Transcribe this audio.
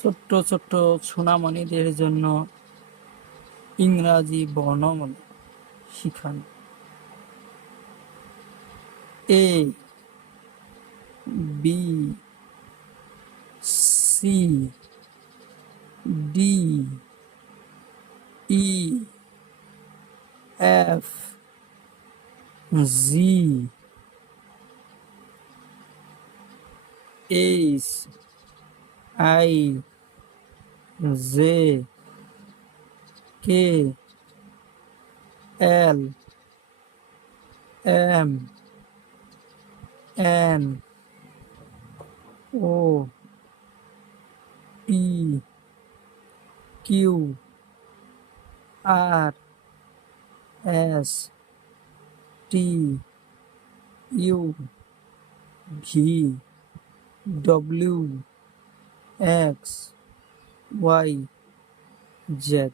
ছোট্ট ছোট্ট সোনামণিদের জন্য ইংরাজি বর্ণমালা শিখান। A B C D E F G H I J K L M N O P Q R S T U V W X Y Z.